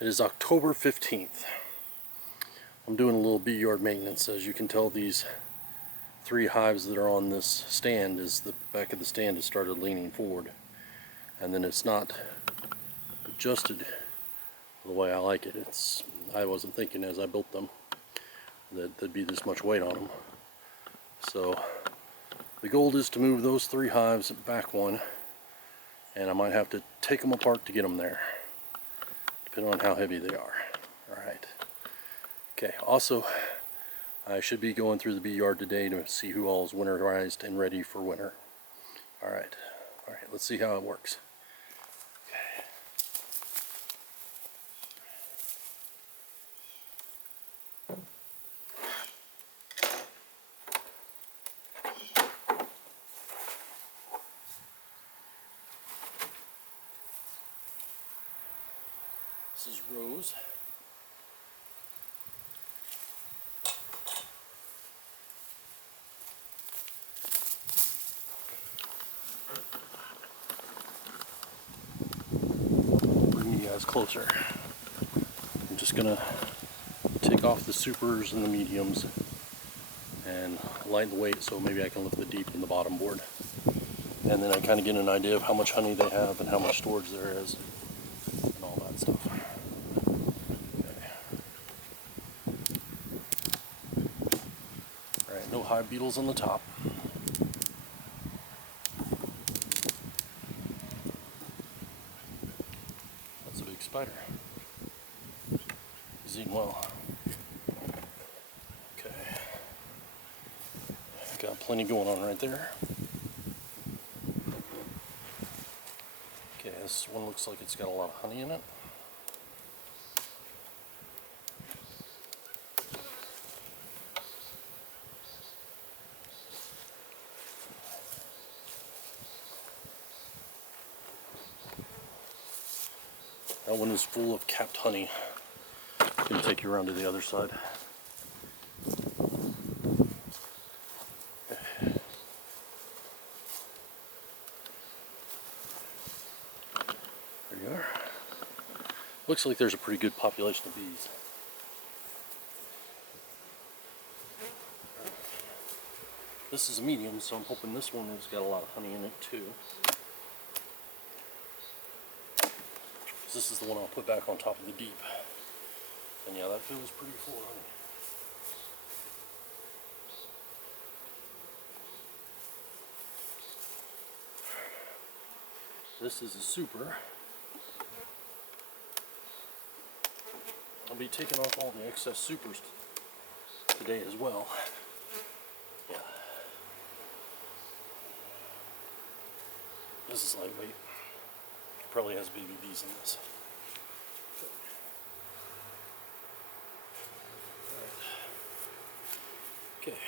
It is October 15th. I'm doing a little bee yard maintenance. As you can tell, these 3 hives that are on this stand, is the back of the stand has started leaning forward, and then it's not adjusted the way I like it. I wasn't thinking as I built them that there'd be this much weight on them. So the goal is to move those 3 hives back one, and I might have to take them apart to get them there, depending on how heavy they are. Alright. Okay, also I should be going through the bee yard today to see who all is winterized and ready for winter. Alright, let's see how it works. Okay. This is Rose. Bring you guys closer. I'm just gonna take off the supers and the mediums and lighten the weight so maybe I can lift the deep in the bottom board. And then I kind of get an idea of how much honey they have and how much storage there is and all that stuff. Alright, no hive beetles on the top. That's a big spider. He's eating well. Okay. Got plenty going on right there. Okay, this one looks like it's got a lot of honey in it. That one is full of capped honey. I'm going to take you around to the other side. There you are. Looks like there's a pretty good population of bees. This is a medium, so I'm hoping this one has got a lot of honey in it too. This is the one I'll put back on top of the deep. And yeah, that feels pretty full of honey. This is a super. I'll be taking off all the excess supers today as well. Yeah. This is lightweight. Probably has baby bees in this. Okay.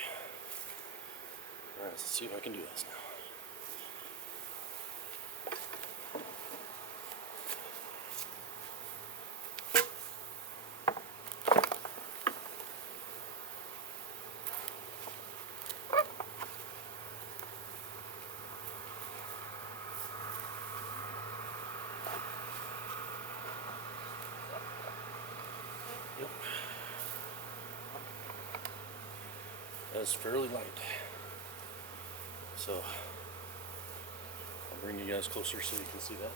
Alright, let's see if I can do this now. Yep. That's fairly light. So I'll bring you guys closer so you can see that.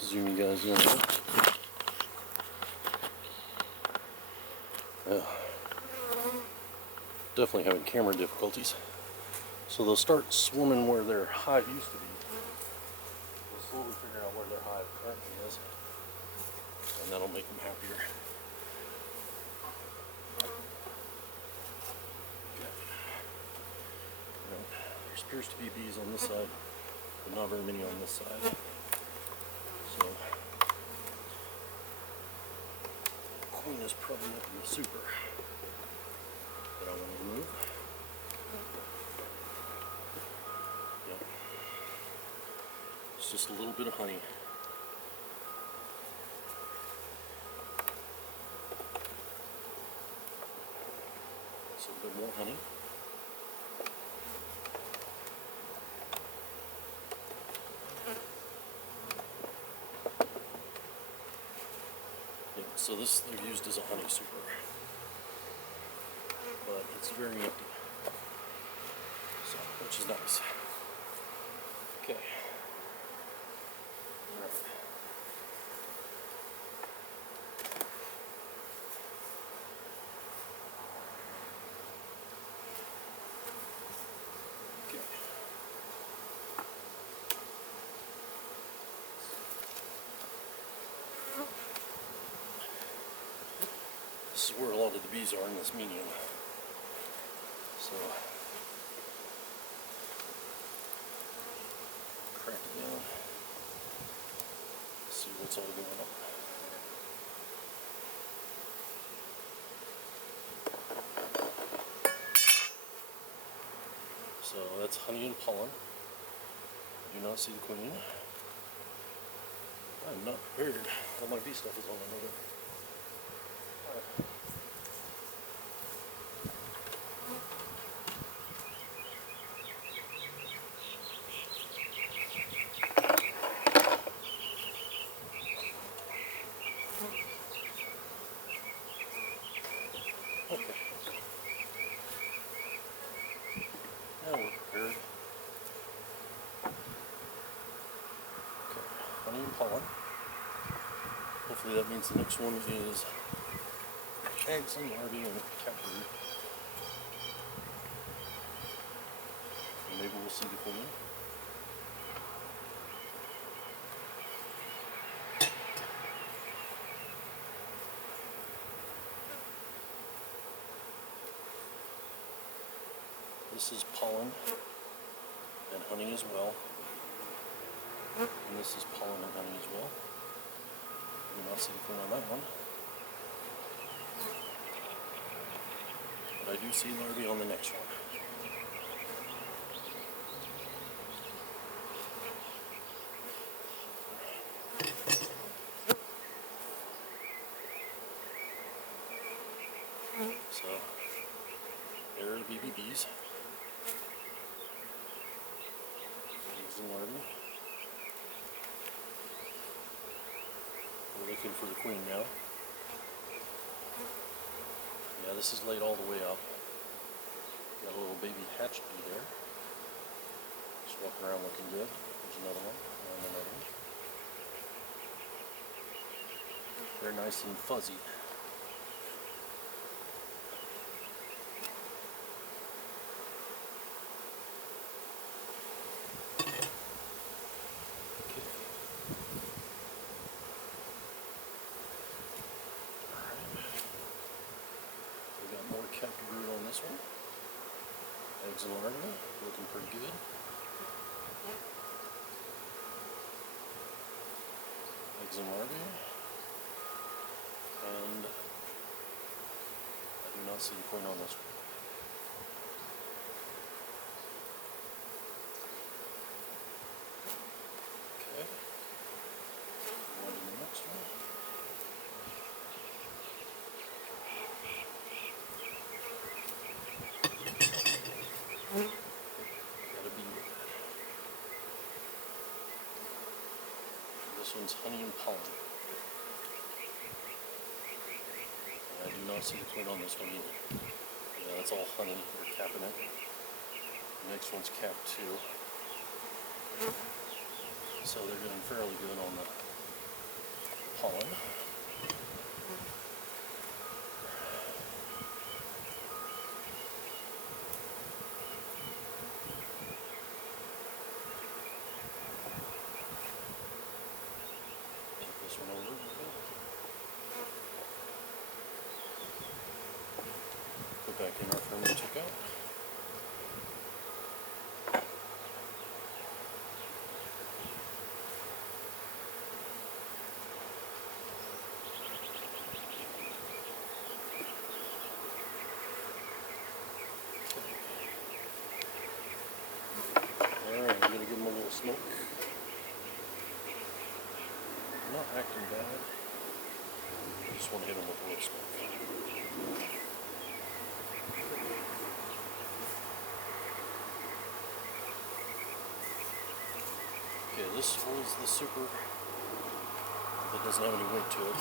Zoom you guys in. Definitely having camera difficulties. So they'll start swarming where their hive used to be. They'll slowly figure out where their hive currently is, and that'll make them happier. Okay. Right. There appears to be bees on this side, but not very many on this side. So queen is probably up in the super, but I It's just a little bit of honey. So a bit more honey. Yeah, so this they're used as a honey super, but it's very empty, so which is nice. Okay. All right. Okay. This is where a lot of the bees are in this medium. So crack it down. See what's all going on. So that's honey and pollen. Do not see the queen. I'm not prepared. All my bee stuff is on another. Alright. Okay. Now we're prepared. Okay, honey and pollen. Hopefully that means the next one is eggs and larvae and cat brood. And maybe we'll see the queen. This is pollen and honey as well. And this is pollen and honey as well. You will not see the queen on that one. But I do see larvae on the next one. So, there are the BBBs. Eggs and larvae. We're looking for the queen now. Yeah, this is laid all the way up. Got a little baby hatched bee there. Just walking around looking good. There's another one, and another one. They're nice and fuzzy. Kept brood on this one. Eggs and larvae, looking pretty good. Eggs and larvae. And I do not see the queen on this one. Okay. On to the next one. This one's honey and pollen. And I do not see the queen on this one either. Yeah, that's all honey. They're capping it. The next one's capped too. So they're doing fairly good on the pollen. This one over. Put back in our frame we took out. acting bad. I just want to hit them with a little smoke. Okay, this was the super that doesn't have any weight to it.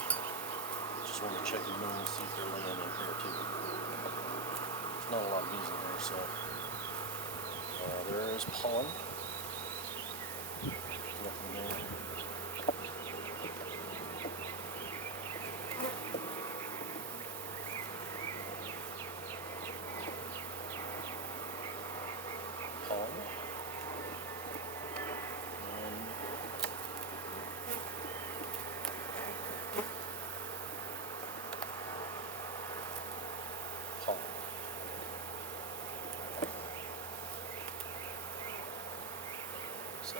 Just want to check the moon and see if they're laying in here too. There's not a lot of bees in here, so there is pollen. Nothing there. Pollen. Pollen. So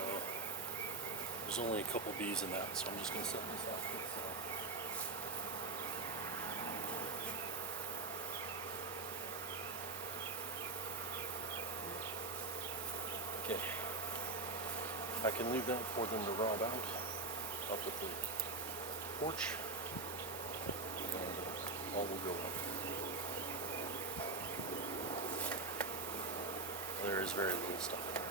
there's only a couple bees in that, so I'm just going to set this off to the side. Okay, I can leave that for them to rob out up at the porch, and all will go up. There is very little stuff in there.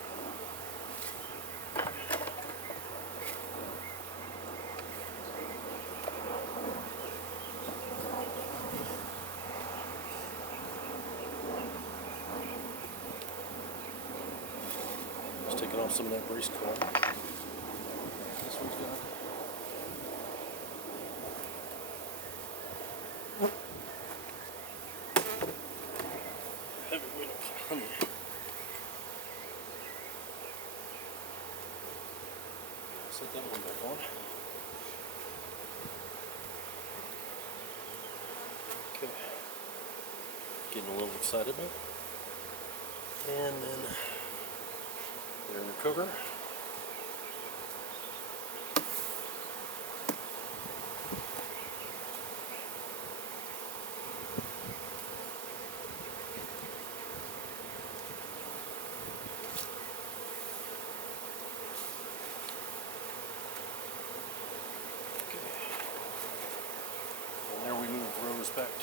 Just taking off some of that grease comb. This one's good. Heavy weight of honey. Set that one back on. Okay. Getting a little excited now. And then they're in the cover. And there we move rows back